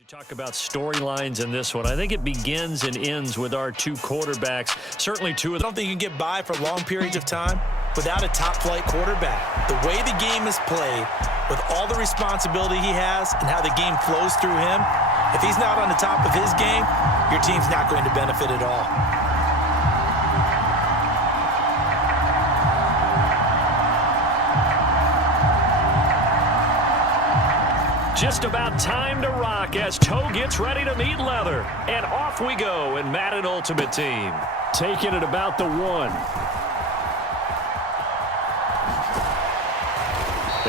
You talk about storylines in this one. I think it begins and ends with our two quarterbacks. Certainly two of them. I don't think you can get by for long periods of time without a top-flight quarterback. The way the game is played, with all the responsibility he has and how the game flows through him, if he's not on the top of his game, your team's not going to benefit at all. Just about time to rock as toe gets ready to meet leather. And off we go in Madden Ultimate Team. Taking it about the 1.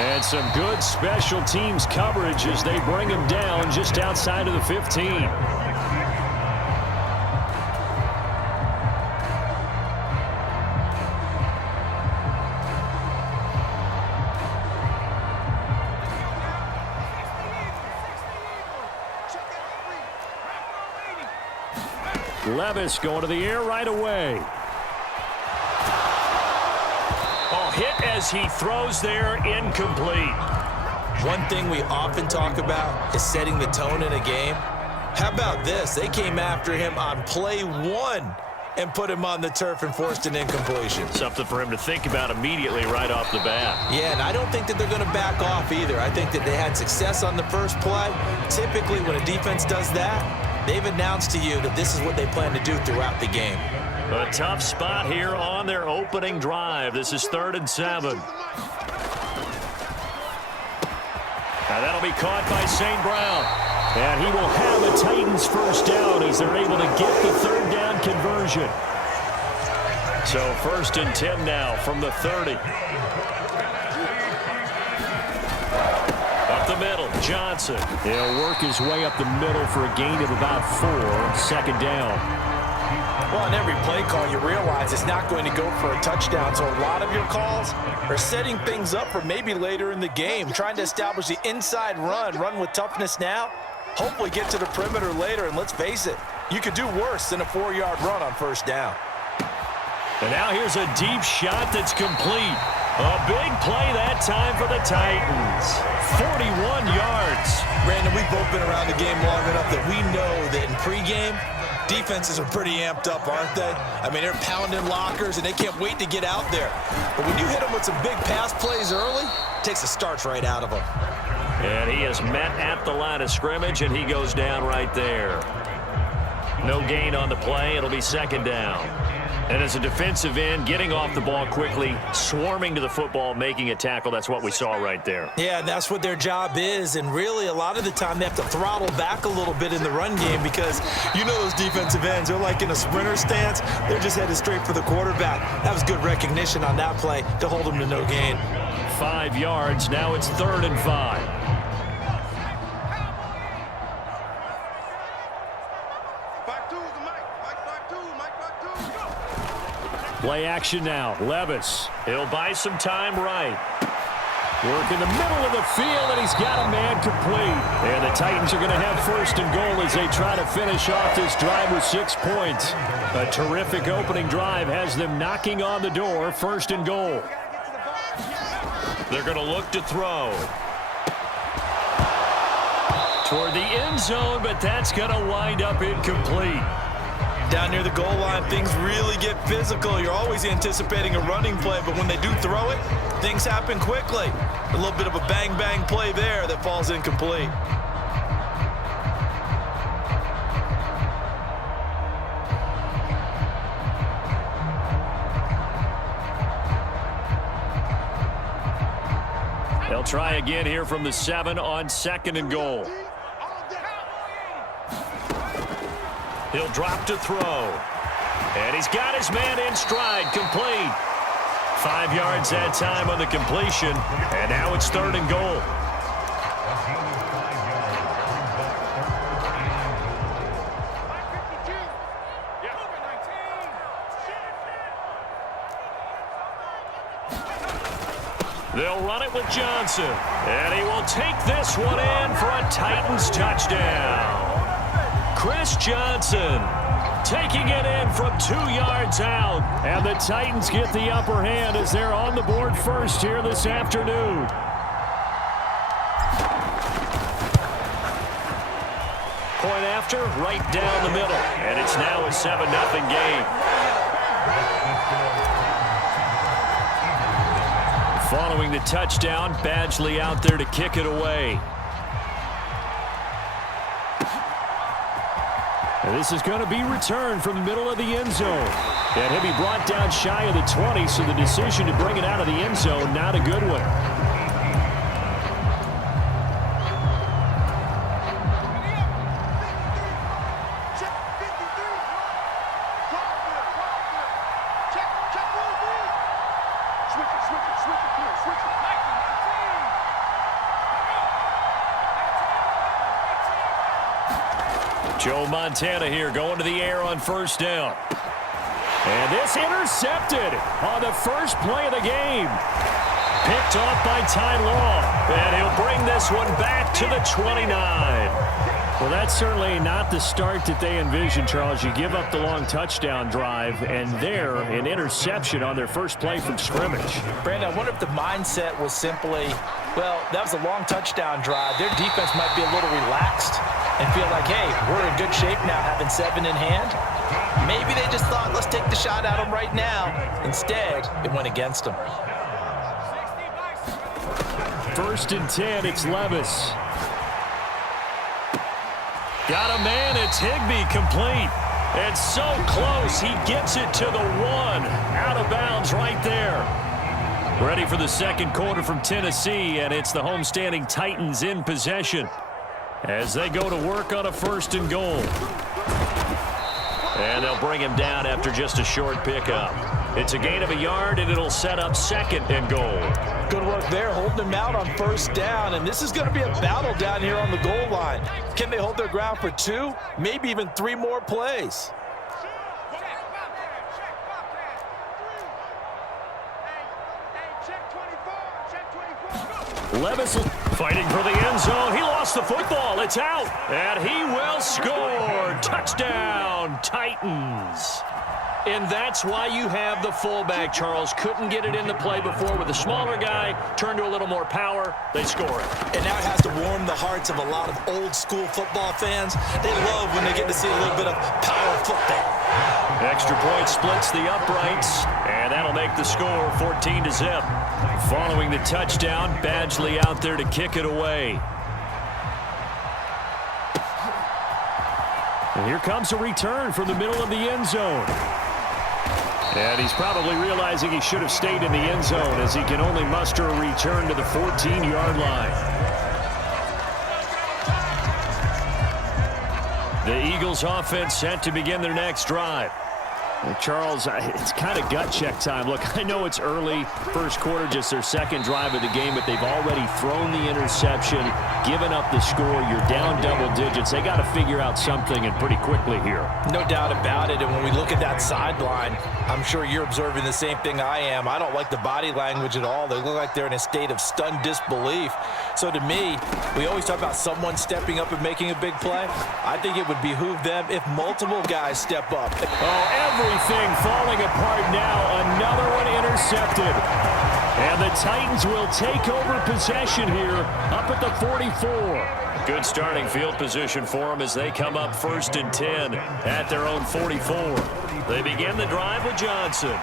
And some good special teams coverage as they bring him down just outside of the 15. Levis going to the air right away. Oh, hit as he throws there, incomplete. One thing we often talk about is setting the tone in a game. How about this? They came after him on play 1 and put him on the turf and forced an incompletion. Something for him to think about immediately right off the bat. Yeah, and I don't think that they're going to back off either. I think that they had success on the first play. Typically, when a defense does that, they've announced to you that this is what they plan to do throughout the game. A tough spot here on their opening drive. This is 3rd and 7. Now that'll be caught by St. Brown. And he will have a Titans first down as they're able to get the 3rd down conversion. So 1st and 10 now from the 30. Up the middle, Johnson. He'll work his way up the middle for a gain of about 4. 2nd down. Well, on every play call, you realize it's not going to go for a touchdown, so a lot of your calls are setting things up for maybe later in the game, trying to establish the inside run with toughness now, hopefully get to the perimeter later, and let's face it, you could do worse than a 4-yard run on 1st down. And now here's a deep shot that's complete. A big play that time for the Titans. 41 yards. Brandon, we've both been around the game long enough that we know that in pregame, defenses are pretty amped up, aren't they? I mean, they're pounding lockers, and they can't wait to get out there. But when you hit them with some big pass plays early, it takes the starch right out of them. And he is met at the line of scrimmage, and he goes down right there. No gain on the play. It'll be 2nd down. And as a defensive end, getting off the ball quickly, swarming to the football, making a tackle, that's what we saw right there. Yeah, that's what their job is, and really a lot of the time they have to throttle back a little bit in the run game because you know those defensive ends, they're like in a sprinter stance. They're just headed straight for the quarterback. That was good recognition on that play to hold them to no gain. 5 yards. Now it's 3rd and 5. Play action now. Levis. He'll buy some time right. Work in the middle of the field, and he's got a man complete. And the Titans are going to have 1st and goal as they try to finish off this drive with 6 points. A terrific opening drive has them knocking on the door. 1st and goal. They're going to look to throw. Toward the end zone, but that's going to wind up incomplete. Down near the goal line, things really get physical. You're always anticipating a running play, but when they do throw it, things happen quickly. A little bit of a bang-bang play there that falls incomplete. They'll try again here from the 7 on 2nd and goal. He'll drop to throw. And he's got his man in stride, complete. 5 yards that time on the completion. And now it's 3rd and goal. They'll run it with Johnson. And he will take this one in for a Titans touchdown. Chris Johnson taking it in from 2 yards out. And the Titans get the upper hand as they're on the board first here this afternoon. after, right down the middle. And it's now a 7-0 game. Following the touchdown, Badgley out there to kick it away. And this is going to be returned from the middle of the end zone. And he'll be brought down shy of the 20, so the decision to bring it out of the end zone, not a good one. Joe Montana here going to the air on first down. And this intercepted on the first play of the game. Picked off by Ty Law. And he'll bring this one back to the 29. Well, that's certainly not the start that they envisioned, Charles. You give up the long touchdown drive, and there, an interception on their first play from scrimmage. Brandon, I wonder if the mindset was simply, well, that was a long touchdown drive. Their defense might be a little relaxed and feel like, hey, we're in good shape now having 7 in hand. Maybe they just thought, let's take the shot at them right now. Instead, it went against them. 1st and 10, it's Levis. Got a man, it's Higbee complete. And so close, he gets it to the 1. Out of bounds right there. Ready for the second quarter from Tennessee, and it's the homestanding Titans in possession as they go to work on a 1st and goal. And they'll bring him down after just a short pickup. It's a gain of a yard, and it'll set up 2nd and goal. Good work there, holding him out on first down, and this is going to be a battle down here on the goal line. Can they hold their ground for 2, maybe even 3 more plays? Levis fighting for the end zone. He lost the football. It's out. And he will score. Touchdown, Titans. And that's why you have the fullback, Charles. Couldn't get it into play before with a smaller guy. Turned to a little more power. They score it. And now it has to warm the hearts of a lot of old-school football fans. They love when they get to see a little bit of power football. Extra point splits the uprights, and that'll make the score 14-0. Following the touchdown, Badgley out there to kick it away. And here comes a return from the middle of the end zone. And he's probably realizing he should have stayed in the end zone as he can only muster a return to the 14-yard line. The Eagles offense set to begin their next drive. Well, Charles, it's kind of gut check time. Look, I know it's early, first quarter, just their second drive of the game, but they've already thrown the interception, given up the score. You're down double digits. They got to figure out something, and pretty quickly here. No doubt about it, and when we look at that sideline, I'm sure you're observing the same thing I am. I don't like the body language at all. They look like they're in a state of stunned disbelief. So to me, we always talk about someone stepping up and making a big play. I think it would behoove them if multiple guys step up. Oh, everything falling apart now. Another one intercepted. And the Titans will take over possession here up at the 44. Good starting field position for them as they come up 1st and 10 at their own 44. They begin the drive with Johnson.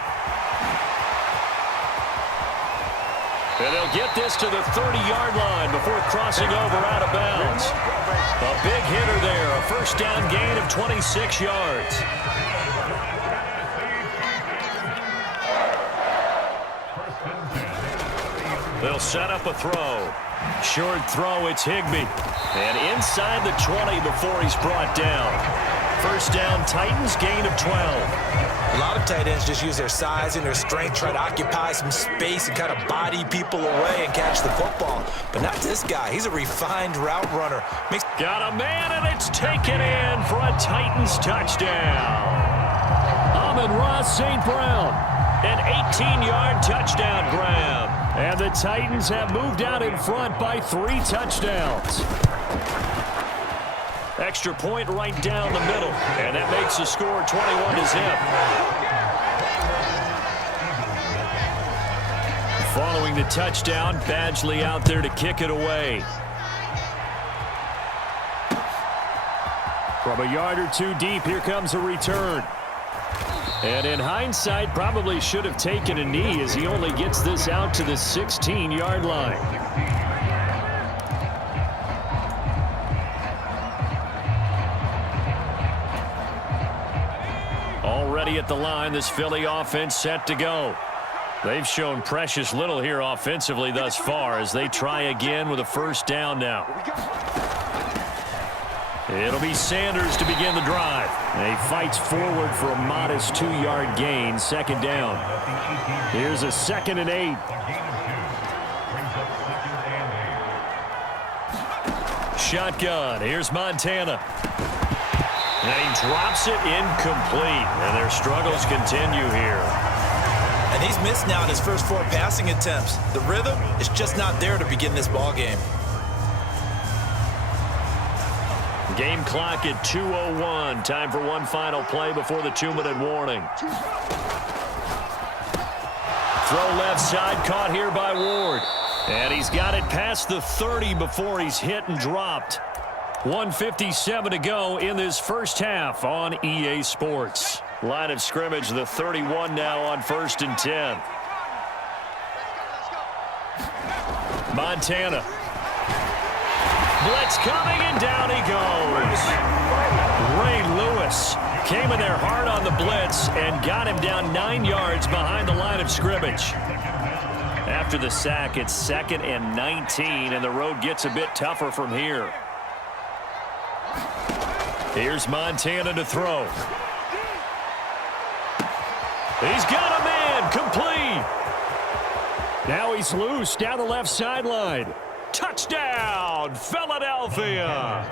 And they'll get this to the 30-yard line before crossing over out of bounds. A big hitter there, a first down gain of 26 yards. They'll set up a throw. Short throw, it's Higbee. And inside the 20 before he's brought down. First down, Titans, gain of 12. A lot of tight ends just use their size and their strength, try to occupy some space and kind of body people away and catch the football. But not this guy. He's a refined route runner. Got a man, and it's taken in for a Titans touchdown. Amon-Ra St. Brown, an 18-yard touchdown grab. And the Titans have moved out in front by 3 touchdowns. Extra point right down the middle. And that makes the score 21-0. Following the touchdown, Badgley out there to kick it away. From a yard or two deep, here comes a return. And in hindsight, probably should have taken a knee as he only gets this out to the 16-yard line. Already at the line, this Philly offense set to go. They've shown precious little here offensively thus far as they try again with a first down now. It'll be Sanders to begin the drive. He fights forward for a modest 2-yard gain, second down. Here's a 2nd and 8. Shotgun. Here's Montana. And he drops it incomplete. And their struggles continue here. And he's missed now in his first 4 passing attempts. The rhythm is just not there to begin this ball game. Game clock at 2:01. Time for one final play before the 2-minute warning. Throw left side, caught here by Ward. And he's got it past the 30 before he's hit and dropped. 1:57 to go in this first half on EA Sports. Line of scrimmage, the 31 now on 1st and 10. Montana. Blitz coming, and down he goes. Ray Lewis came in there hard on the blitz and got him down 9 yards behind the line of scrimmage. After the sack, it's 2nd and 19, and the road gets a bit tougher from here. Here's Montana to throw. He's got a man, complete. Now he's loose down the left sideline. Touchdown, Philadelphia.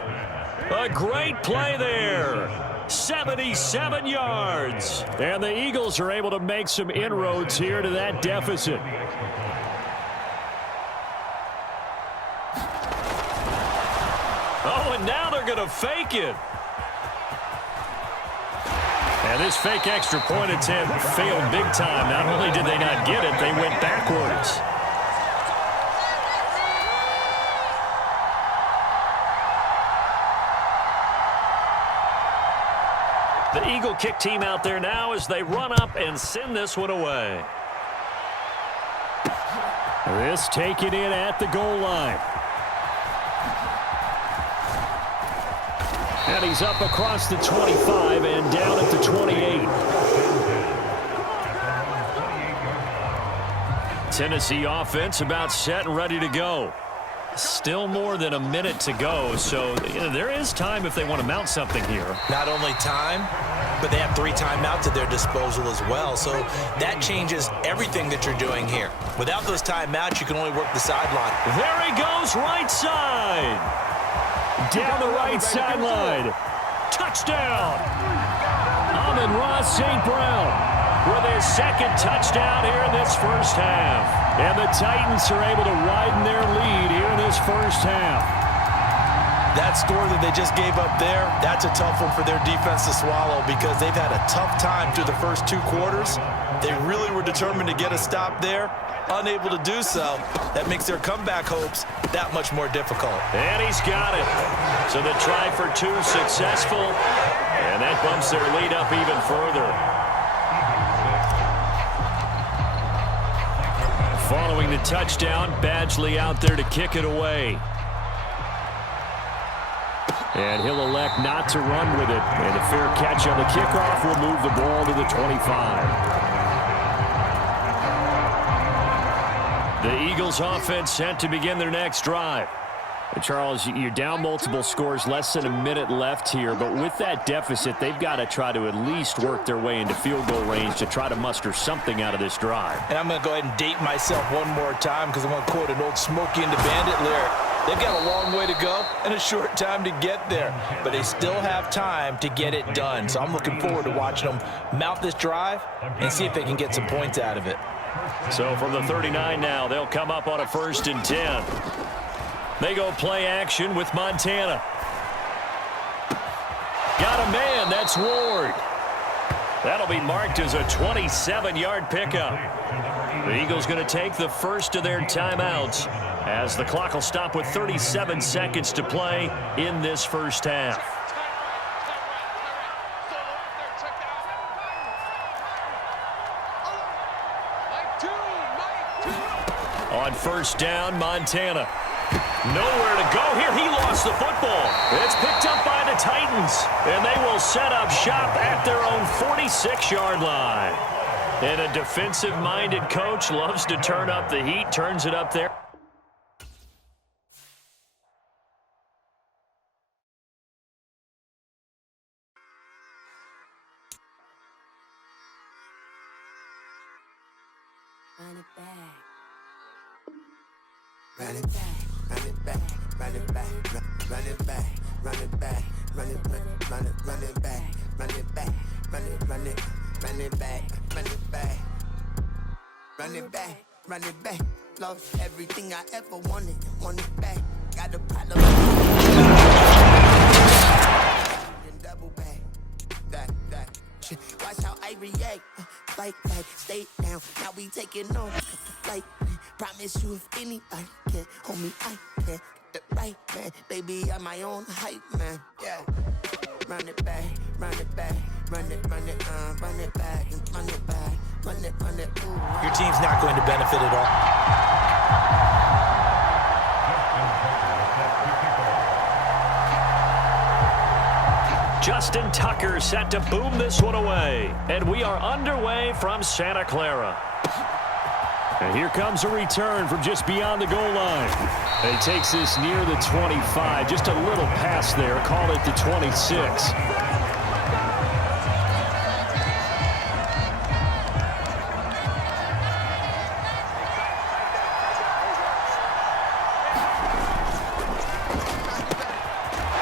A great play there. 77 yards. And the Eagles are able to make some inroads here to that deficit. Oh, and now they're going to fake it. And this fake extra point attempt failed big time. Not only did they not get it, they went backwards. The Eagle kick team out there now as they run up and send this one away. This taken in at the goal line. And he's up across the 25 and down at the 28. Tennessee offense about set and ready to go. Still more than a minute to go, so there is time if they want to mount something here. Not only time, but they have 3 timeouts at their disposal as well, so that changes everything that you're doing here. Without those timeouts, you can only work the sideline. There he goes, right side. Down the right sideline. Touchdown. Amon-Ra St. Brown with his 2nd touchdown here in this first half. And the Titans are able to widen their lead here in this first half. That score that they just gave up there, that's a tough one for their defense to swallow because they've had a tough time through the first 2 quarters. They really were determined to get a stop there. Unable to do so. That makes their comeback hopes that much more difficult. And he's got it. So the try for 2 successful. And that bumps their lead up even further. Following the touchdown, Badgley out there to kick it away. And he'll elect not to run with it. And a fair catch on the kickoff will move the ball to the 25. The Eagles offense set to begin their next drive. And Charles, you're down multiple scores, less than a minute left here. But with that deficit, they've got to try to at least work their way into field goal range to try to muster something out of this drive. And I'm going to go ahead and date myself one more time because I'm going to quote an old Smokey and the Bandit lyric. They've got a long way to go and a short time to get there. But they still have time to get it done. So I'm looking forward to watching them mount this drive and see if they can get some points out of it. So from the 39 now, they'll come up on a 1st and 10. They go play action with Montana. Got a man, that's Ward. That'll be marked as a 27-yard pickup. The Eagles going to take the first of their timeouts as the clock will stop with 37 seconds to play in this first half. On first down, Montana. Nowhere to go here. He lost the football. It's picked up by the Titans, and they will set up shop at their own 46-yard line. And a defensive-minded coach loves to turn up the heat, turns it up there. Run it back. Run it back, run it back, run it back, run it back, run it back, run it back, run it back, run it back, run it back, run it back, run it back, run it back. Lost everything I ever wanted, want it back. Got a problem. Then double back, that shit. Watch how I react. Fight back, stay down. Now we taking on flight. Promise you if anybody can hold me, I can. The right man, baby, I'm my own hype man. Yeah. Run it back, run it back, run it back, and run it back, run it. Ooh. Your team's not going to benefit at all. Justin Tucker set to boom this one away. And we are underway from Santa Clara. And here comes a return from just beyond the goal line. And he takes this near the 25. Just a little pass there. Call it the 26.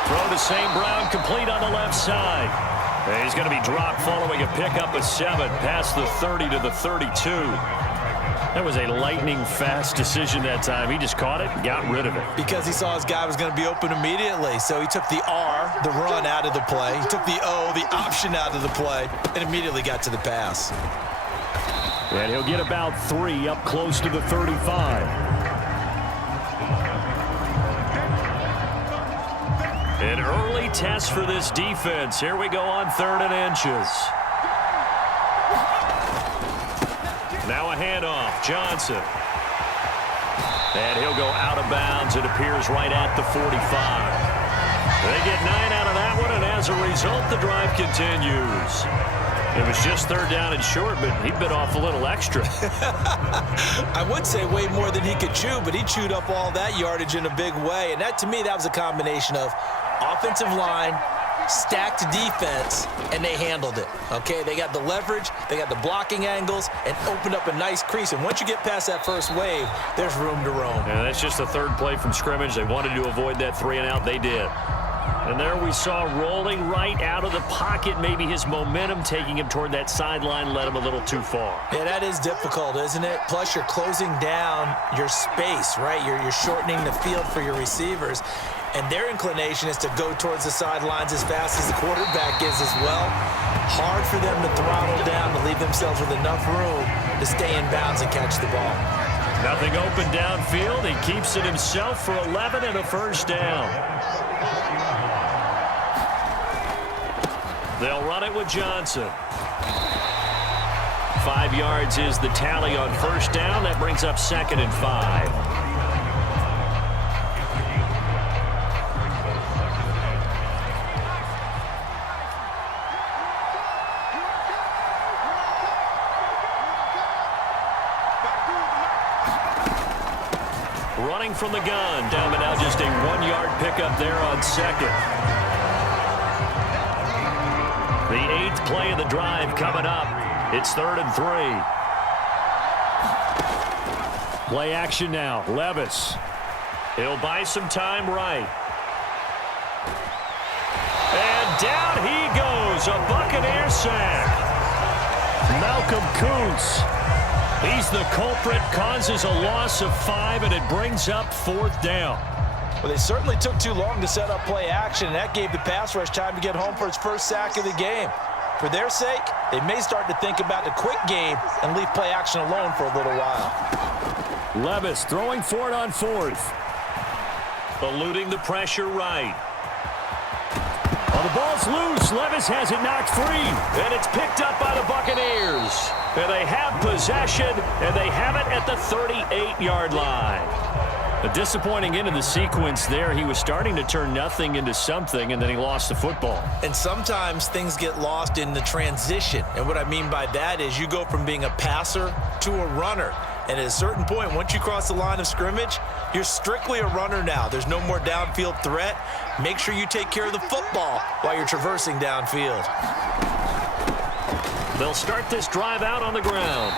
Throw to St. Brown, complete on the left side. And he's going to be dropped following a pickup of 7 past the 30 to the 32. That was a lightning-fast decision that time. He just caught it and got rid of it. Because he saw his guy was going to be open immediately. So he took the R, the run, out of the play. He took the O, the option, out of the play, and immediately got to the pass. And he'll get about 3 up close to the 35. An early test for this defense. Here we go on 3rd and inches. Now a handoff. Johnson. And he'll go out of bounds. It appears right at the 45. They get 9 out of that one, and as a result, the drive continues. It was just 3rd down and short, but he bit off a little extra. I would say way more than he could chew, but he chewed up all that yardage in a big way. And that, to me, that was a combination of offensive line, stacked defense, and they handled it. Okay, they got the leverage, they got the blocking angles, and opened up a nice crease. And once you get past that first wave, there's room to roam. And that's just the 3rd play from scrimmage. They wanted to avoid that 3 and out. They did. And there we saw rolling right out of the pocket. Maybe his momentum taking him toward that sideline led him a little too far. Yeah, that is difficult, isn't it? Plus, you're closing down your space, right? You're shortening the field for your receivers. And their inclination is to go towards the sidelines as fast as the quarterback is as well. Hard for them to throttle down to leave themselves with enough room to stay in bounds and catch the ball. Nothing open downfield. He keeps it himself for 11 and a 1st down. They'll run it with Johnson. 5 yards is the tally on 1st down. That brings up 2nd and 5. Running from the gun, down but now just a 1-yard pickup there on 2nd. The 8th play of the drive coming up. It's 3rd and 3. Play action now. Levis. He'll buy some time right. And down he goes. A Buccaneer sack. Malcolm Kuntz. He's the culprit, causes a loss of 5, and it brings up 4th down. Well, they certainly took too long to set up play action, and that gave the pass rush time to get home for its first sack of the game. For their sake, they may start to think about the quick game and leave play action alone for a little while. Levis throwing for it on 4th. Eluding the pressure right. Well, the ball's loose. Levis has it knocked free, and it's picked up by the Buccaneers. And they have possession, and they have it at the 38-yard line. A disappointing end of the sequence there. He was starting to turn nothing into something, and then he lost the football. And sometimes things get lost in the transition. And what I mean by that is you go from being a passer to a runner. And at a certain point, once you cross the line of scrimmage, you're strictly a runner now. There's no more downfield threat. Make sure you take care of the football while you're traversing downfield. They'll start this drive out on the ground.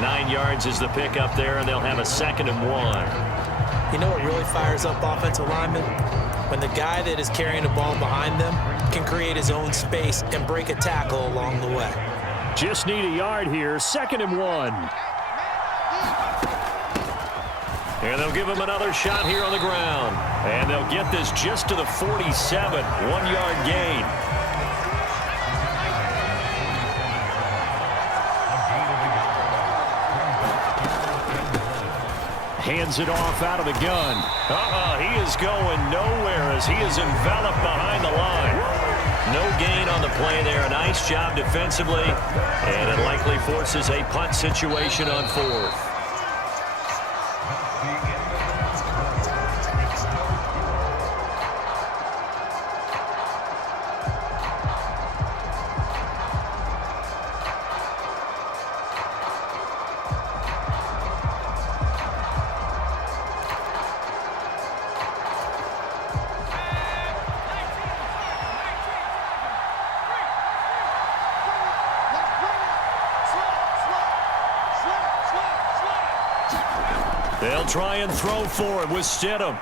9 yards is the pickup there, and they'll have a 2nd and 1. You know what really fires up offensive linemen? When the guy that is carrying the ball behind them can create his own space and break a tackle along the way. Just need a yard here, 2nd and 1. And they'll give him another shot here on the ground. And they'll get this just to the 47, 1-yard gain. Hands it off out of the gun. He is going nowhere as he is enveloped behind the line. No gain on the play there. A nice job defensively. And it likely forces a punt situation on 4th. They'll try and throw for it with Stidham.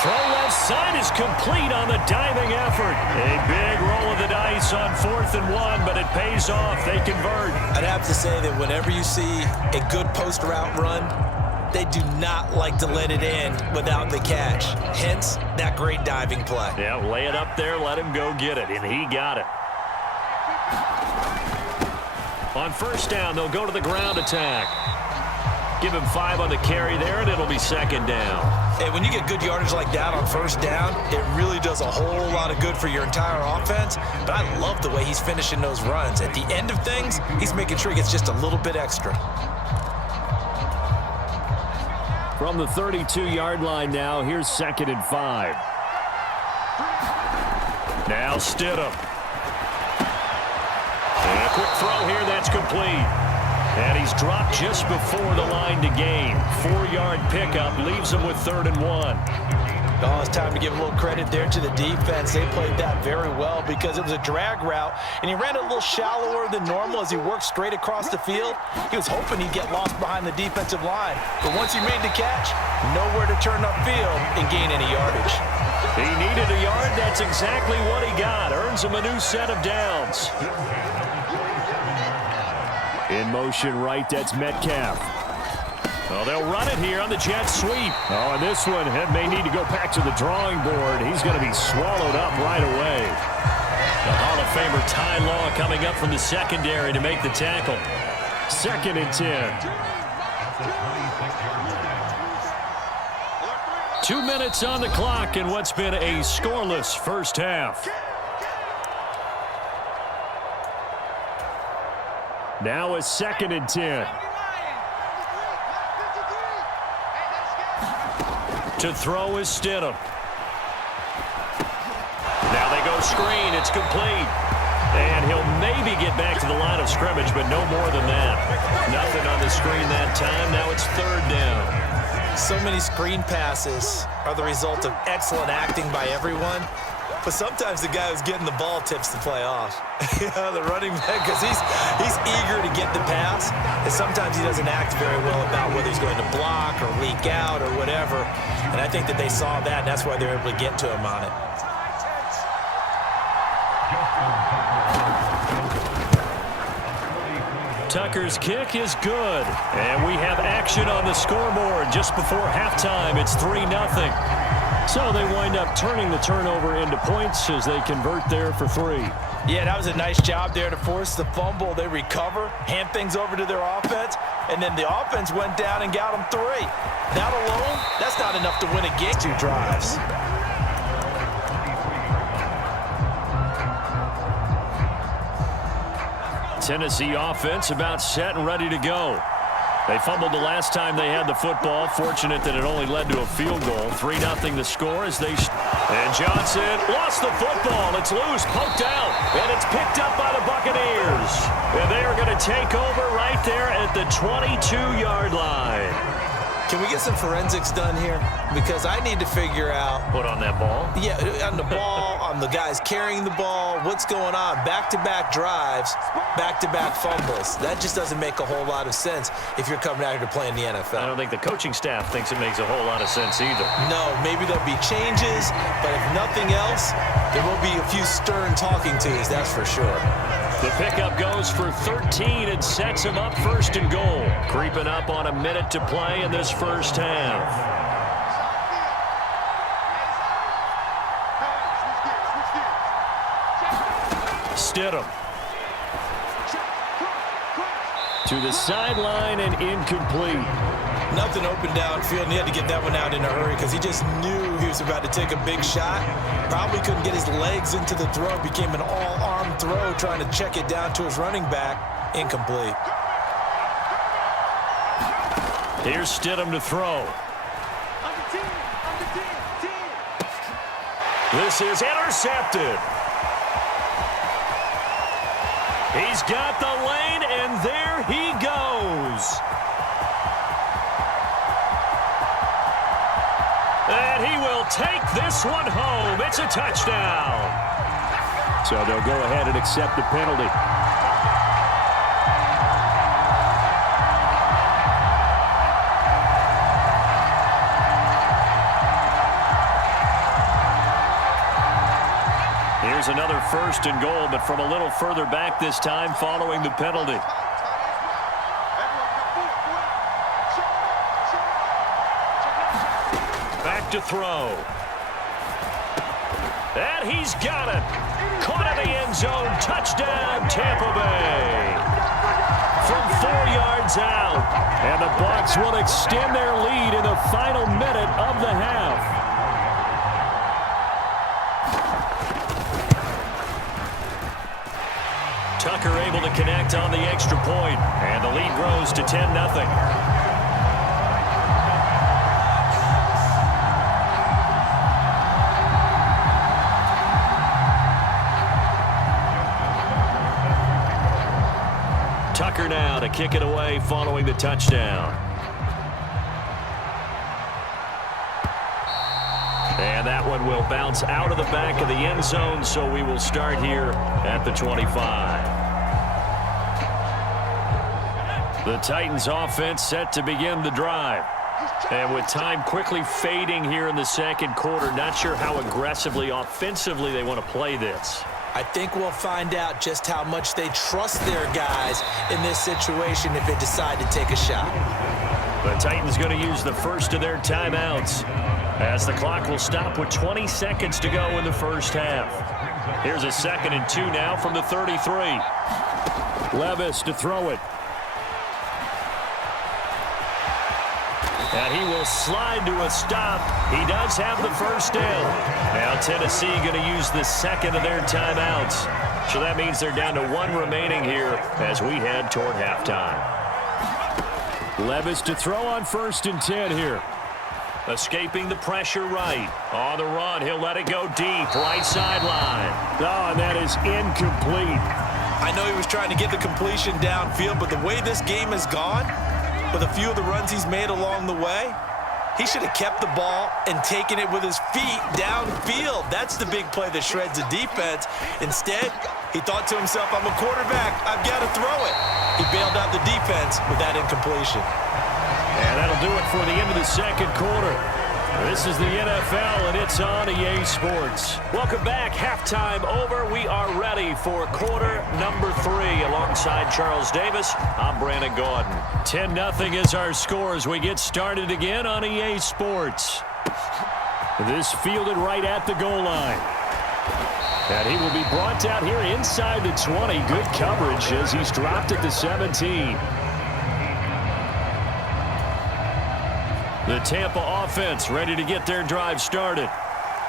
Throw left side is complete on the diving effort. A big roll of the dice on 4th and 1, but it pays off. They convert. I'd have to say that whenever you see a good post route run, they do not like to let it in without the catch. Hence, that great diving play. Yeah, lay it up there, let him go get it, and he got it. On 1st down, they'll go to the ground attack. Give him 5 on the carry there, and it'll be 2nd down. Hey, when you get good yardage like that on 1st down, it really does a whole lot of good for your entire offense. But I love the way he's finishing those runs. At the end of things, he's making sure he gets just a little bit extra. From the 32-yard line now, here's 2nd and 5. Now Stidham. And a quick throw here, that's complete. And he's dropped just before the line to gain. 4-yard pickup leaves him with 3rd and 1. Oh, it's time to give a little credit there to the defense. They played that very well because it was a drag route, and he ran it a little shallower than normal as he worked straight across the field. He was hoping he'd get lost behind the defensive line. But once he made the catch, nowhere to turn upfield and gain any yardage. He needed a yard. That's exactly what he got. Earns him a new set of downs. In motion right, that's Metcalf. Oh, they'll run it here on the jet sweep. Oh, and this one may need to go back to the drawing board. He's going to be swallowed up right away. The Hall of Famer Ty Law coming up from the secondary to make the tackle. 2nd and 10. 2 minutes on the clock in what's been a scoreless first half. Now a 2nd and 10. To throw is Stidham. Now they go screen. It's complete. And he'll maybe get back to the line of scrimmage, but no more than that. Nothing on the screen that time. Now it's 3rd down. So many screen passes are the result of excellent acting by everyone. But sometimes the guy who's getting the ball tips the play off. The running back, because he's eager to get the pass, and sometimes he doesn't act very well about whether he's going to block or leak out or whatever. And I think that they saw that, and that's why they're able to get to him on it. Tucker's kick is good. And we have action on the scoreboard just before halftime. It's 3-0. So they wind up turning the turnover into points as they convert there for 3. Yeah, that was a nice job there to force the fumble. They recover, hand things over to their offense, and then the offense went down and got them 3. That alone, that's not enough to win a game. 2 drives. Tennessee offense about set and ready to go. They fumbled the last time they had the football. Fortunate that it only led to a field goal. 3-0 the score as they... And Johnson lost the football. It's loose, poked out, and it's picked up by the Buccaneers. And they are going to take over right there at the 22-yard line. Can we get some forensics done here? Because I need to figure out... Put on that ball? Yeah, on the ball, on the guys carrying the ball, what's going on? Back-to-back drives, back-to-back fumbles. That just doesn't make a whole lot of sense if you're coming out here to play in the NFL. I don't think the coaching staff thinks it makes a whole lot of sense either. No, maybe there'll be changes, but if nothing else, there will be a few stern talking to's, that's for sure. The pickup goes for 13 and sets him up first and goal. Creeping up on a minute to play in this first half. Stidham. To the sideline and incomplete. Nothing open downfield, and he had to get that one out in a hurry because he just knew he was about to take a big shot. Probably couldn't get his legs into the throw. Became an all-arm throw trying to check it down to his running back. Incomplete. Here's Stidham to throw. This is intercepted. He's got the lane, and there he goes. And he will take this one home. It's a touchdown. So they'll go ahead and accept the penalty. Here's another first and goal, but from a little further back this time following the penalty. Back to throw. And he's got it. Caught in the end zone. Touchdown, Tampa Bay. From 4 yards out. And the Bucs will extend their lead in the final minute of the half. Tucker able to connect on the extra point, and the lead grows to 10-0. Tucker now to kick it away following the touchdown. And that one will bounce out of the back of the end zone, so we will start here at the 25. The Titans offense set to begin the drive. And with time quickly fading here in the second quarter, not sure how aggressively, offensively they want to play this. I think we'll find out just how much they trust their guys in this situation if they decide to take a shot. The Titans going to use the first of their timeouts as the clock will stop with 20 seconds to go in the first half. Here's a 2nd and 2 now from the 33. Levis to throw it. And he will slide to a stop. He does have the first down. Now Tennessee going to use the second of their timeouts. So that means they're down to 1 remaining here as we head toward halftime. Levis to throw on 1st and 10 here. Escaping the pressure right. On the run, he'll let it go deep. Right sideline. Oh, and that is incomplete. I know he was trying to get the completion downfield, but the way this game has gone, with a few of the runs he's made along the way, he should have kept the ball and taken it with his feet downfield. That's the big play that shreds the defense. Instead, he thought to himself, I'm a quarterback. I've got to throw it. He bailed out the defense with that incompletion. And that'll do it for the end of the second quarter. This is the NFL, and it's on EA Sports. Welcome back. Halftime over. We are ready for quarter number 3. Alongside Charles Davis, I'm Brandon Gordon. 10-0 is our score as we get started again on EA Sports. This fielded right at the goal line. And he will be brought down here inside the 20. Good coverage as he's dropped at the 17. The Tampa offense ready to get their drive started.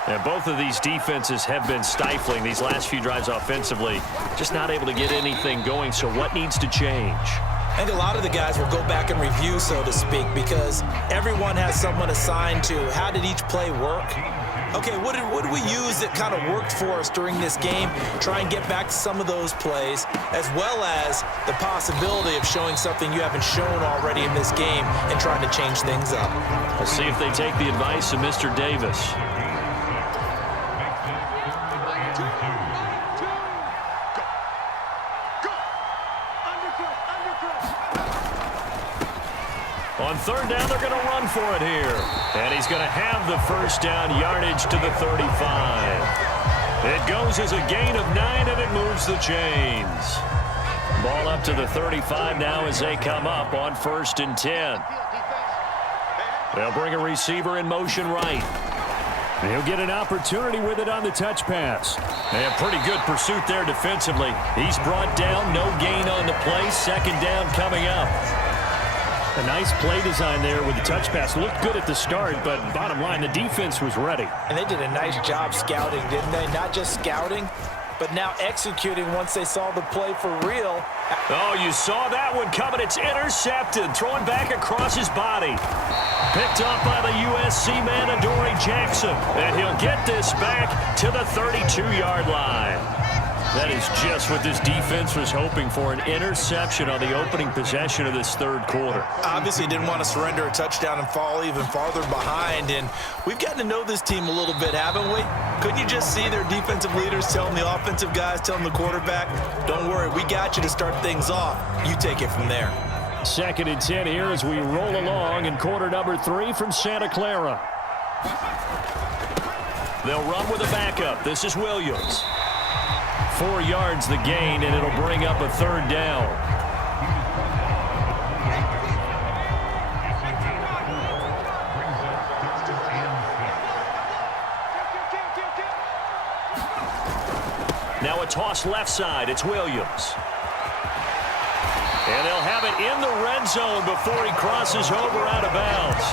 And both of these defenses have been stifling these last few drives offensively. Just not able to get anything going, so what needs to change? I think a lot of the guys will go back and review, so to speak, because everyone has someone assigned to how did each play work. Okay, what did we use that kind of worked for us during this game? Try and get back to some of those plays, as well as the possibility of showing something you haven't shown already in this game and trying to change things up. We'll see if they take the advice of Mr. Davis. On third down, they're going to run for it here. And he's going to have the first down yardage to the 35. It goes as a gain of 9, and it moves the chains. Ball up to the 35 now as they come up on 1st and 10. They'll bring a receiver in motion right. He'll get an opportunity with it on the touch pass. And pretty good pursuit there defensively. He's brought down, no gain on the play. 2nd down coming up. A nice play design there with the touch pass. Looked good at the start, but bottom line, the defense was ready. And they did a nice job scouting, didn't they? Not just scouting, but now executing once they saw the play for real. Oh, you saw that one coming. It's intercepted. Throwing back across his body. Picked up by the USC man, Adoree Jackson. And he'll get this back to the 32-yard line. That is just what this defense was hoping for, an interception on the opening possession of this 3rd quarter. Obviously didn't want to surrender a touchdown and fall even farther behind, and we've gotten to know this team a little bit, haven't we? Couldn't you just see their defensive leaders telling the offensive guys, telling the quarterback, don't worry, we got you to start things off. You take it from there. 2nd and 10 here as we roll along in quarter number 3 from Santa Clara. They'll run with a backup. This is Williams. 4 yards the gain, and it'll bring up a 3rd down. Now a toss left side. It's Williams. And they'll have it in the red zone before he crosses over out of bounds.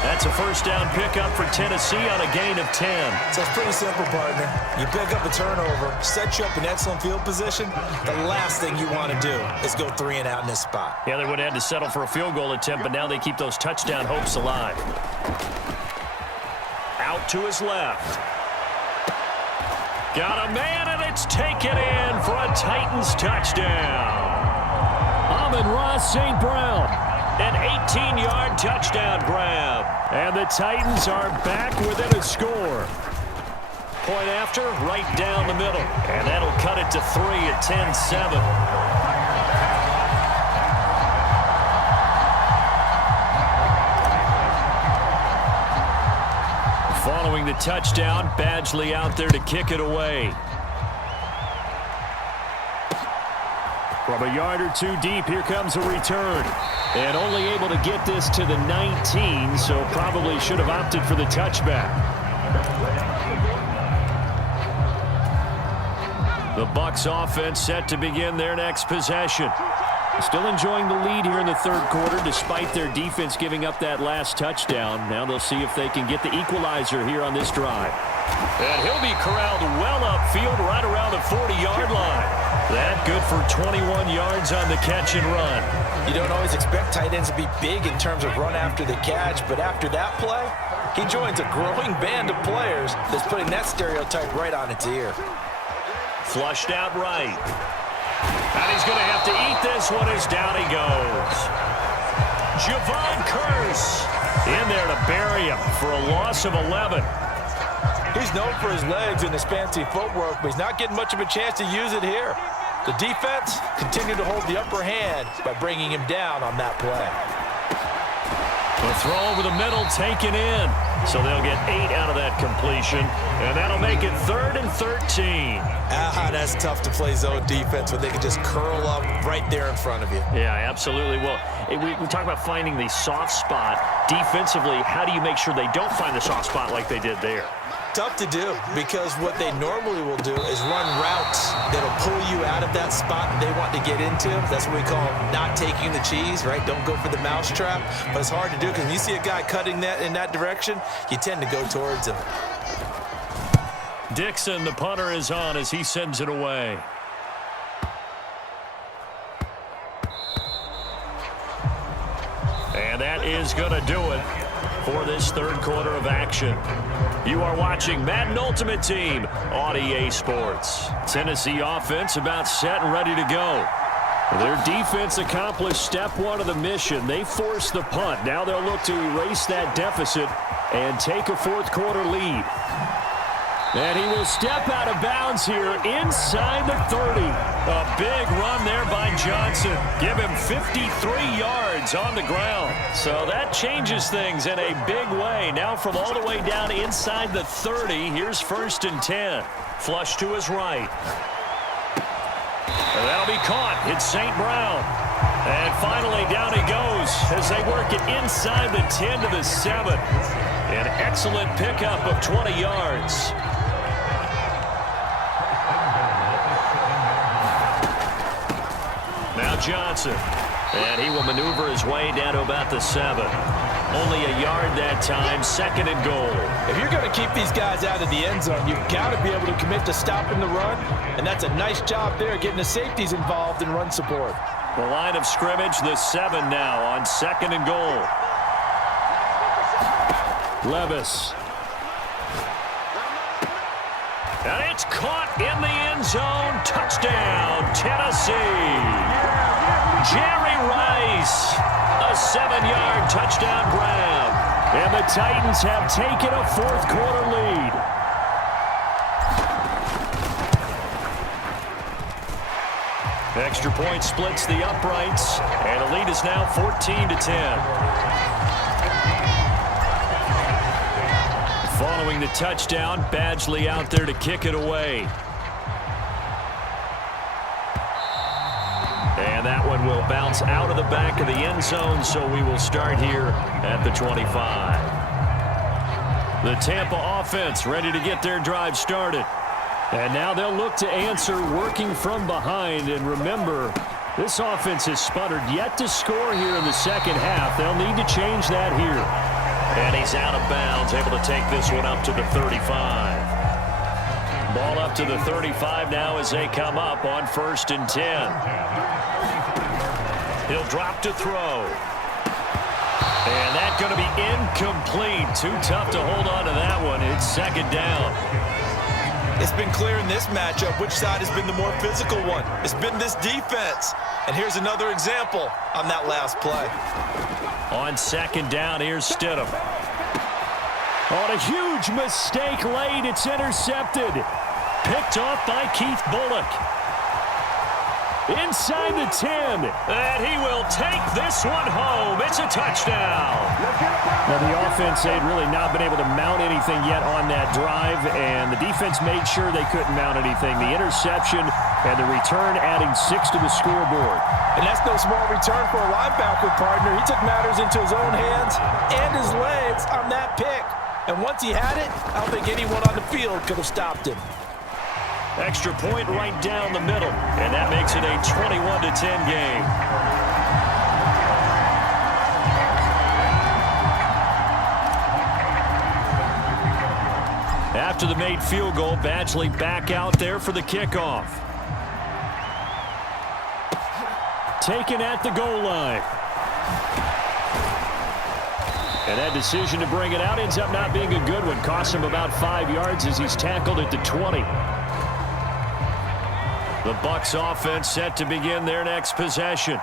That's a 1st down pickup for Tennessee on a gain of 10. So it's pretty simple, partner. You pick up a turnover, set you up in excellent field position. The last thing you want to do is go 3 and out in this spot. Yeah, they would have had to settle for a field goal attempt, but now they keep those touchdown hopes alive. Out to his left. Got a man, and it's taken in for a Titans touchdown. Amon-Ra St. Brown. An 18-yard touchdown grab. And the Titans are back within a score. Point after, right down the middle. And that'll cut it to 3 at 10-7. Following the touchdown, Badgley out there to kick it away. From a yard or 2 deep, here comes a return. And only able to get this to the 19, so probably should have opted for the touchback. The Bucs offense set to begin their next possession. Still enjoying the lead here in the 3rd quarter despite their defense giving up that last touchdown. Now they'll see if they can get the equalizer here on this drive. And he'll be corralled well upfield right around the 40-yard line. That good for 21 yards on the catch and run. You don't always expect tight ends to be big in terms of run after the catch, but after that play, he joins a growing band of players that's putting that stereotype right on its ear. Flushed out right. And he's going to have to eat this one as down he goes. Javon Curse in there to bury him for a loss of 11. He's known for his legs and his fancy footwork, but he's not getting much of a chance to use it here. The defense continued to hold the upper hand by bringing him down on that play. The throw over the middle taken in. So they'll get 8 out of that completion, and that'll make it 3rd and 13. That's tough to play zone defense when they can just curl up right there in front of you. Yeah, absolutely. Well, we talk about finding the soft spot. Defensively, how do you make sure they don't find the soft spot like they did there? Tough to do, because what they normally will do is run routes that'll pull you out of that spot they want to get into. That's what we call not taking the cheese, right? Don't go for the mousetrap. But it's hard to do because when you see a guy cutting that in that direction, you tend to go towards him. Dixon, the punter, is on as he sends it away. And that is going to do it for this third quarter of action. You are watching Madden Ultimate Team on EA Sports. Tennessee offense about set and ready to go. Their defense accomplished step one of the mission. They forced the punt. Now they'll look to erase that deficit and take a fourth quarter lead. And he will step out of bounds here inside the 30. A big run there by Johnson. Give him 53 yards on the ground. So that changes things in a big way. Now from all the way down inside the 30, here's 1st and 10. Flush to his right. And that'll be caught. It's St. Brown. And finally down he goes as they work it inside the 10 to the 7. An excellent pickup of 20 yards. Now Johnson. And he will maneuver his way down to about the 7. Only a yard that time, 2nd and goal. If you're going to keep these guys out of the end zone, you've got to be able to commit to stopping the run. And that's a nice job there, getting the safeties involved in run support. The line of scrimmage, the 7 now on 2nd and goal. Levis. And it's caught in the end zone. Touchdown, Tennessee. Jerry Rice. A 7-yard touchdown grab. And the Titans have taken a fourth quarter lead. Extra point splits the uprights. And the lead is now 14-10. Following the touchdown, Badgley out there to kick it away. And that one will bounce out of the back of the end zone, so we will start here at the 25. The Tampa offense ready to get their drive started. And now they'll look to answer working from behind. And remember, this offense has sputtered yet to score here in the second half. They'll need to change that here. And he's out of bounds, able to take this one up to the 35. Ball up to the 35 now as they come up on 1st and 10. He'll drop to throw. And that's going to be incomplete. Too tough to hold on to that one. It's 2nd down. It's been clear in this matchup which side has been the more physical one. It's been this defense. And here's another example on that last play. On 2nd down, here's Stidham. On a huge mistake late, it's intercepted. Picked off by Keith Bullock. Inside the 10, and he will take this one home. It's a touchdown. Now, the offense had really not been able to mount anything yet on that drive, and the defense made sure they couldn't mount anything. The interception and the return adding 6 to the scoreboard. And that's no small return for a linebacker partner. He took matters into his own hands and his legs on that pick. And once he had it, I don't think anyone on the field could have stopped him. Extra point right down the middle, and that makes it a 21-10 game. After the made field goal, Badgley back out there for the kickoff. Taken at the goal line. And that decision to bring it out ends up not being a good one. Costs him about 5 yards as he's tackled at the 20. The Bucs offense set to begin their next possession.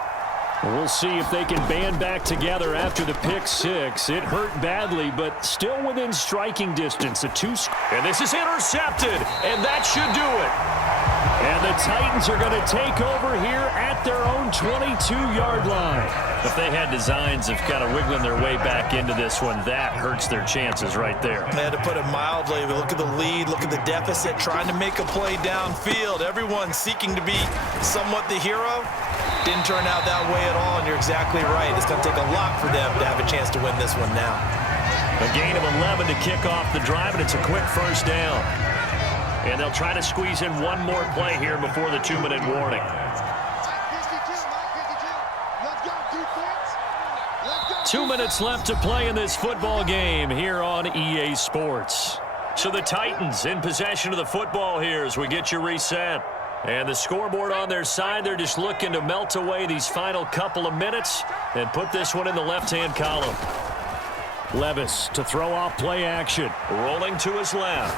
We'll see if they can band back together after the pick 6. It hurt badly, but still within striking distance. And this is intercepted, and that should do it. And the Titans are going to take over here at their own 22-yard line. If they had designs of kind of wiggling their way back into this one, that hurts their chances right there. Man, to put it mildly, look at the lead, look at the deficit, trying to make a play downfield. Everyone seeking to be somewhat the hero. Didn't turn out that way at all, and you're exactly right. It's going to take a lot for them to have a chance to win this one now. A gain of 11 to kick off the drive, and it's a quick 1st down. And they'll try to squeeze in one more play here before the 2-minute warning. 2 minutes left to play in this football game here on EA Sports. So the Titans in possession of the football here as we get you reset. And the scoreboard on their side, they're just looking to melt away these final couple of minutes and put this one in the left-hand column. Levis to throw off play action. Rolling to his left.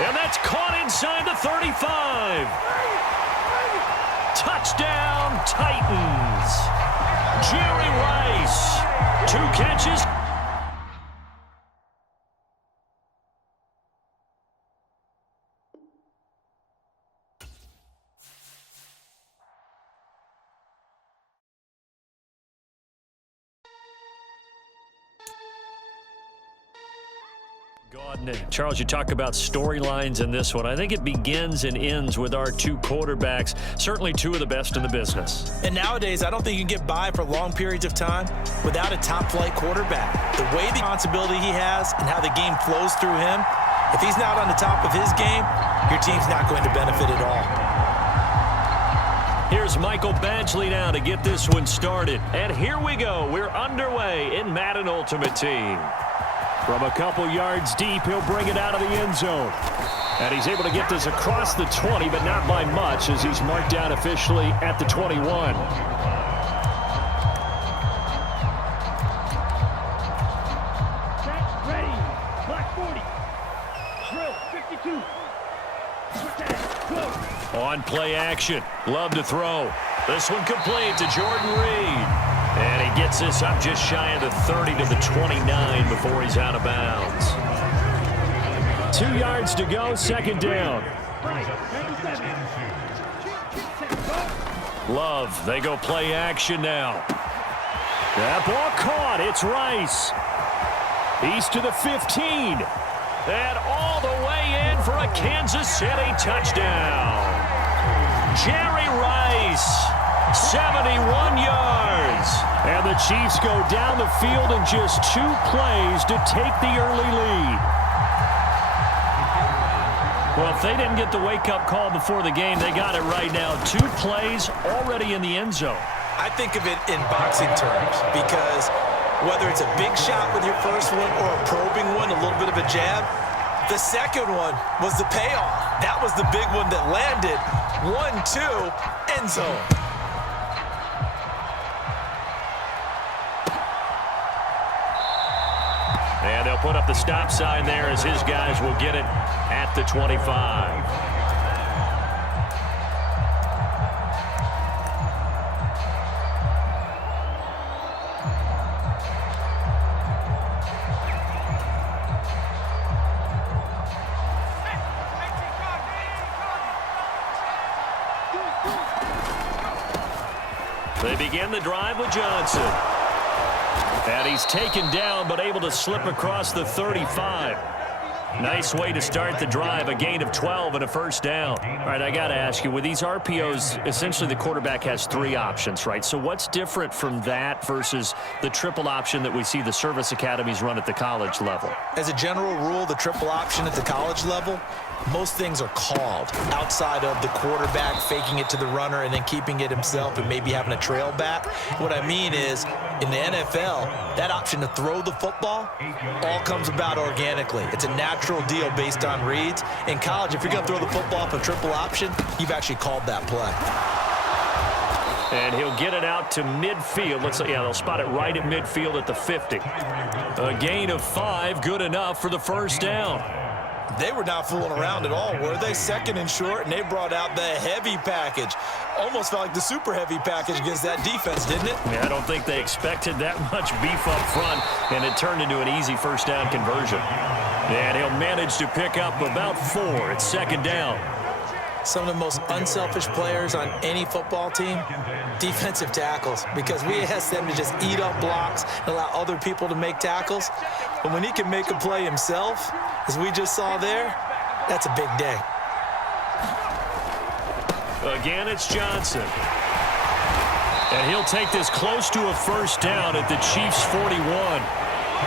And that's caught inside the 35. Touchdown, Titans. Jerry Rice, 2 catches. Charles, you talk about storylines in this one. I think it begins and ends with our 2 quarterbacks, certainly 2 of the best in the business. And nowadays, I don't think you can get by for long periods of time without a top-flight quarterback. The way the responsibility he has and how the game flows through him, if he's not on the top of his game, your team's not going to benefit at all. Here's Michael Badgley now to get this one started. And here we go. We're underway in Madden Ultimate Team. From a couple yards deep, he'll bring it out of the end zone. And he's able to get this across the 20, but not by much, as he's marked down officially at the 21. Ready. Black 40. Drill 52. Go. On play action. Love to throw. This one complete to Jordan Reed. And he gets this up just shy of the 30 to the 29 before he's out of bounds. 2 yards to go, second down. Love, they go play action now. That ball caught, it's Rice. He's to the 15. And all the way in for a Kansas City touchdown. Jerry Rice. 71 yards. And the Chiefs go down the field in just 2 plays to take the early lead. Well, if they didn't get the wake-up call before the game, they got it right now. 2 plays already in the end zone. I think of it in boxing terms because whether it's a big shot with your first one or a probing one, a little bit of a jab, the second one was the payoff. That was the big one that landed. 1-2, end zone. And they'll put up the stop sign there as his guys will get it at the 25. They begin the drive with Johnson. And he's taken down, but able to slip across the 35. Nice way to start the drive, a gain of 12 and a first down. All right, I got to ask you, with these RPOs, essentially the quarterback has 3 options, right? So what's different from that versus the triple option that we see the service academies run at the college level? As a general rule, the triple option at the college level, most things are called outside of the quarterback faking it to the runner and then keeping it himself and maybe having a trail back. What I mean is, in the NFL, that option to throw the football all comes about organically. It's a natural deal based on reads. In college, if you're going to throw the football off a triple option, you've actually called that play. And he'll get it out to midfield. Looks like, yeah, they'll spot it right at midfield at the 50. A gain of 5, good enough for the first down. They were not fooling around at all, were they? Second and short, and they brought out the heavy package. Almost felt like the super heavy package against that defense, didn't it? Yeah, I don't think they expected that much beef up front, and it turned into an easy first down conversion. And he'll manage to pick up about 4. It's second down. Some of the most unselfish players on any football team, defensive tackles, because we ask them to just eat up blocks and allow other people to make tackles. But when he can make a play himself, as we just saw there, that's a big day. Again, it's Johnson. And he'll take this close to a first down at the Chiefs' 41.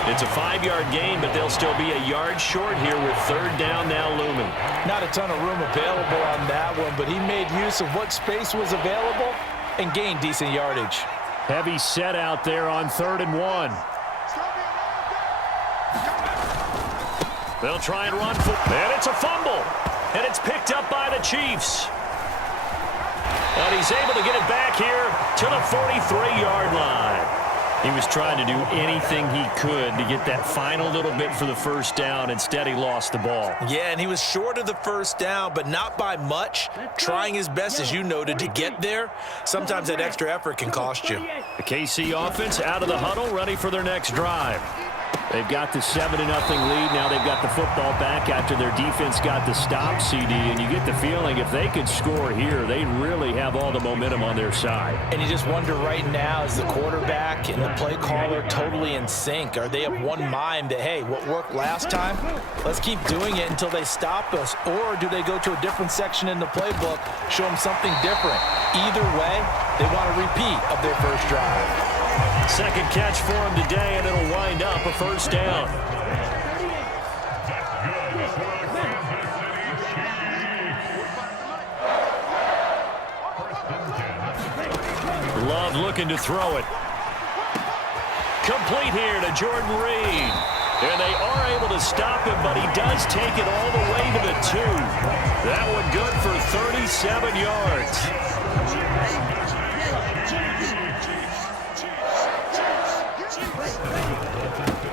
It's a 5-yard gain, but they'll still be a yard short here with third down now looming. Not a ton of room available on that one, but he made use of what space was available and gained decent yardage. Heavy set out there on 3rd and 1. They'll try and run for, and it's a fumble. And it's picked up by the Chiefs. And he's able to get it back here to the 43-yard line. He was trying to do anything he could to get that final little bit for the first down. Instead, he lost the ball. Yeah, and he was short of the first down, but not by much. Trying his best, as you noted, to get there. Sometimes that extra effort can cost you. The KC offense out of the huddle, ready for their next drive. They've got the 7-0 lead. Now they've got the football back after their defense got the stop, CD. And you get the feeling if they could score here, they really have all the momentum on their side. And you just wonder right now, is the quarterback and the play caller totally in sync? Are they of one mind that, hey, what worked last time, let's keep doing it until they stop us? Or do they go to a different section in the playbook, show them something different? Either way, they want a repeat of their first drive. Second catch for him today, and it'll wind up a first down. Love looking to throw it. Complete here to Jordan Reed. And they are able to stop him, but he does take it all the way to the 2. That one good for 37 yards.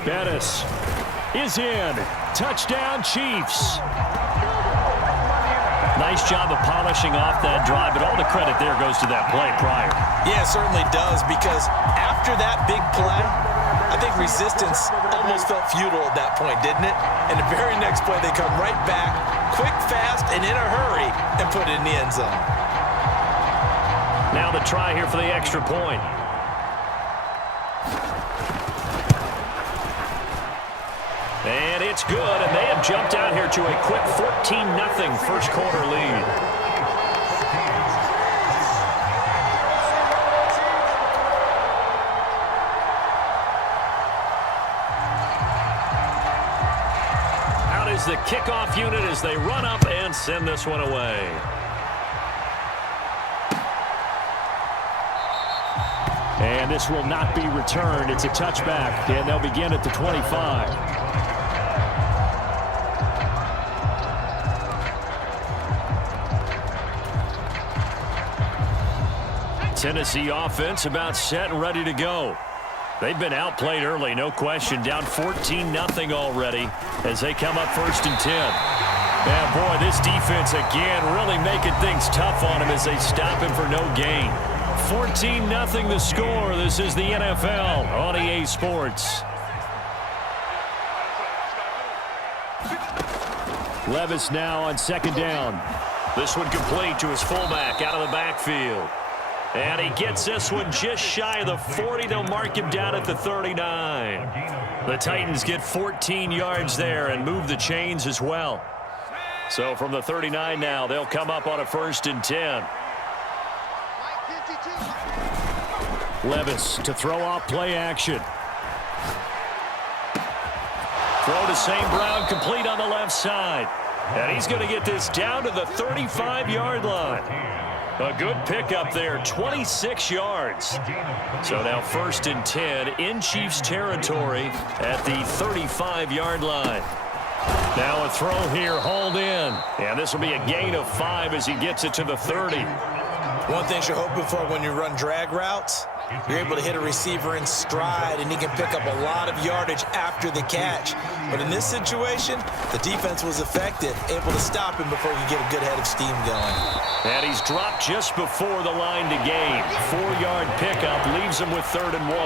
Bettis is in. Touchdown, Chiefs. Nice job of polishing off that drive, but all the credit there goes to that play prior. Yeah, it certainly does, because after that big play, I think resistance almost felt futile at that point, didn't it? And the very next play, they come right back, quick, fast, and in a hurry, and put it in the end zone. Now the try here for the extra point. And it's good, and they have jumped out here to a quick 14-0 first quarter lead. Out is the kickoff unit as they run up and send this one away. And this will not be returned. It's a touchback, and they'll begin at the 25. Tennessee offense about set and ready to go. They've been outplayed early, no question. Down 14-0 already as they come up 1st and 10. And boy, this defense again really making things tough on him as they stop him for no gain. 14-0 the score. This is the NFL on EA Sports. Levis now on 2nd down. This one complete to his fullback out of the backfield. And he gets this one just shy of the 40. They'll mark him down at the 39. The Titans get 14 yards there and move the chains as well. So from the 39 now, they'll come up on a 1st and 10. Levis to throw off play action. Throw to St. Brown, complete on the left side. And he's going to get this down to the 35-yard line. A good pickup there, 26 yards. So now 1st and 10 in Chiefs territory at the 35-yard line. Now a throw here, hauled in. And this will be a gain of 5 as he gets it to the 30. One thing you're hoping for when you run drag routes, you're able to hit a receiver in stride, and he can pick up a lot of yardage after the catch. But in this situation, the defense was effective, able to stop him before he could get a good head of steam going. And he's dropped just before the line to gain. 4-yard pickup leaves him with 3rd and 1.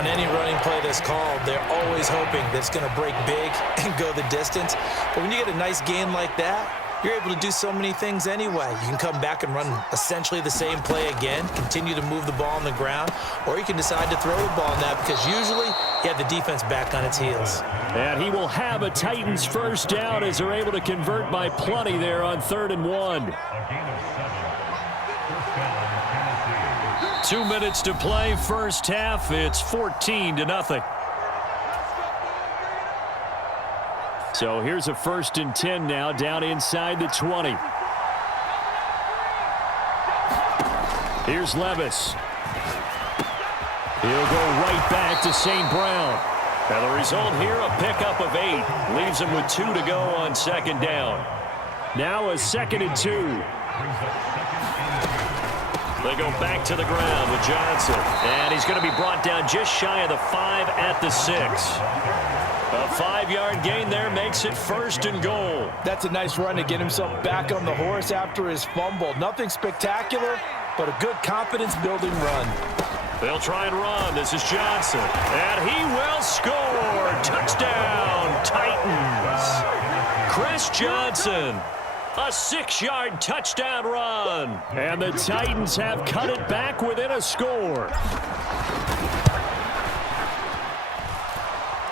On any running play that's called, they're always hoping that it's going to break big and go the distance. But when you get a nice gain like that, you're able to do so many things anyway. You can come back and run essentially the same play again, continue to move the ball on the ground, or you can decide to throw the ball now because usually you have the defense back on its heels. And he will have a Titans first down as they're able to convert by plenty there on 3rd and 1. 2 minutes to play, first half. It's 14-0. So here's a 1st and 10 now, down inside the 20. Here's Levis. He'll go right back to St. Brown. And the result here, a pickup of 8. Leaves him with 2 to go on second down. Now a 2nd and 2. They go back to the ground with Johnson. And he's going to be brought down just shy of the 5 at the 6. A 5-yard gain there makes it 1st and goal. That's a nice run to get himself back on the horse after his fumble. Nothing spectacular, but a good confidence-building run. They'll try and run. This is Johnson. And he will score. Touchdown, Titans. Chris Johnson. A 6-yard touchdown run. And the Titans have cut it back within a score.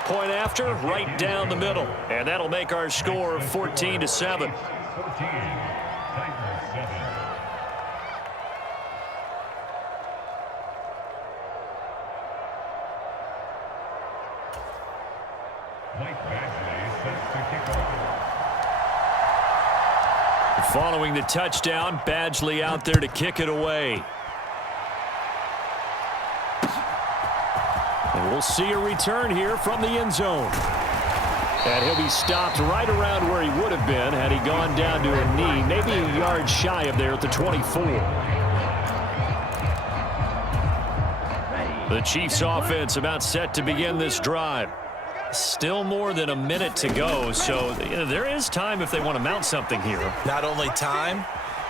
Point after, right down the middle. And that'll make our score 14-7. Following the touchdown, Badgley out there to kick it away. And we'll see a return here from the end zone. And he'll be stopped right around where he would have been had he gone down to a knee, maybe a yard shy of there at the 24. The Chiefs offense about set to begin this drive. Still more than a minute to go, so there is time if they want to mount something here. Not only time,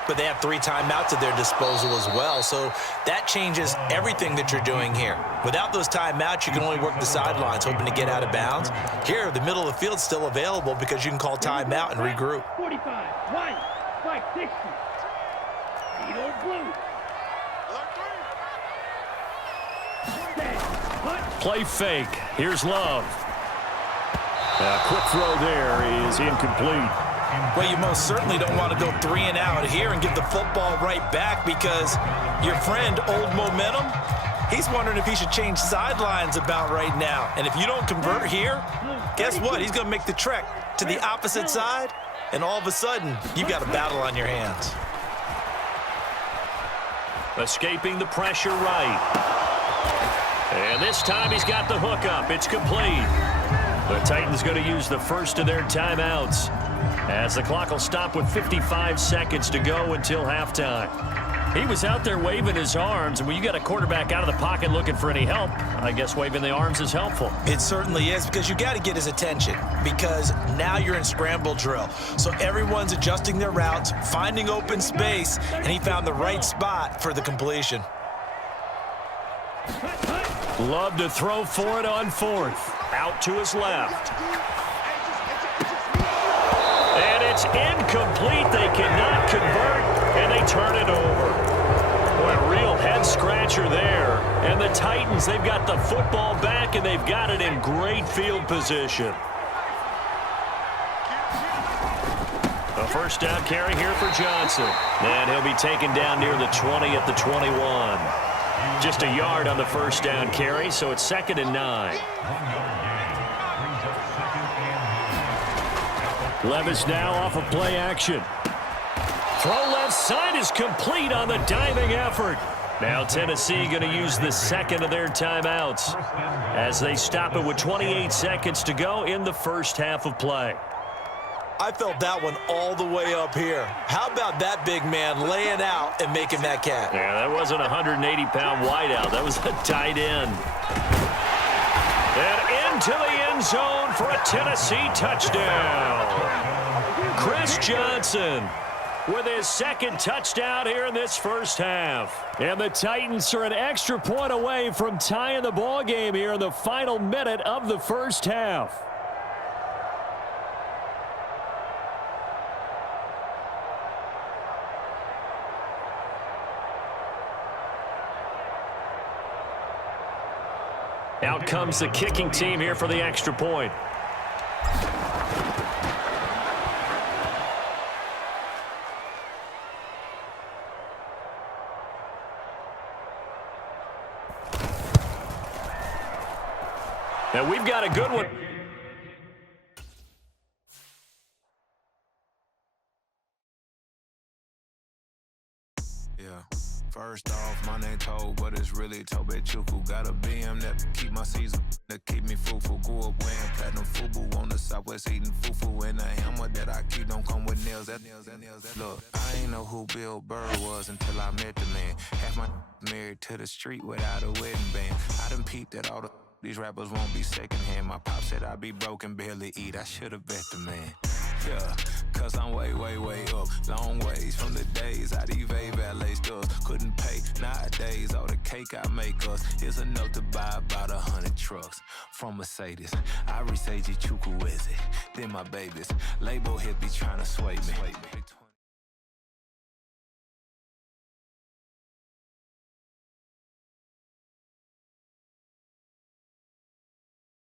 but they have 3 timeouts at their disposal as well, so that changes everything that you're doing here. Without those timeouts, you can only work the sidelines, hoping to get out of bounds. Here, the middle of the field's still available because you can call timeout and regroup. 45, white, strike 60. Lead old blue. Play fake. Here's Love. Quick throw there is incomplete. Well, you most certainly don't want to go 3 and out here and give the football right back because your friend, Old Momentum, he's wondering if he should change sidelines about right now. And if you don't convert here, guess what? He's going to make the trek to the opposite side, and all of a sudden, you've got a battle on your hands. Escaping the pressure right. And this time he's got the hook up. It's complete. The Titans going to use the first of their timeouts as the clock will stop with 55 seconds to go until halftime. He was out there waving his arms, and when you got a quarterback out of the pocket looking for any help, I guess waving the arms is helpful. It certainly is, because you got to get his attention, because now you're in scramble drill. So everyone's adjusting their routes, finding open space, and he found the right spot for the completion. Love to throw for it on 4th. Out to his left. And it's incomplete. They cannot convert, and they turn it over. Boy, a real head-scratcher there. And the Titans, they've got the football back, and they've got it in great field position. A first down carry here for Johnson. And he'll be taken down near the 20 at the 21. Just a yard on the first down carry, so it's 2nd and 9. Levis now off of play action. Throw left side is complete on the diving effort. Now Tennessee going to use the 2nd of their timeouts as they stop it with 28 seconds to go in the first half of play. I felt that one all the way up here. How about that big man laying out and making that catch? Yeah, that wasn't a 180-pound wideout. That was a tight end. And into the end zone for a Tennessee touchdown. Chris Johnson with his 2nd touchdown here in this first half. And the Titans are an extra point away from tying the ball game here in the final minute of the first half. Out comes the kicking team here for the extra point. Now we've got a good one. Yeah, first. First off, my name Toe, but it's really Tobe Chuku. Got a BM that keep my season, that keep me fruitful. Grew up wearing platinum FUBU on the Southwest eating fufu. And the hammer that I keep don't come with nails. Look, I ain't know who Bill Burr was until I met the man. Half my married to the street without a wedding band. I done peeped at all these rappers won't be secondhand. My pop said I'd be broke and barely eat. I should've bet the man. Yeah, cause I'm way, way, way up. Long ways from the days I evade valet stores. Couldn't pay nowadays. All the cake I make us is enough to buy about 100 trucks from Mercedes. I reach Chukwueze, then my babies. Label hit be trying to sway me.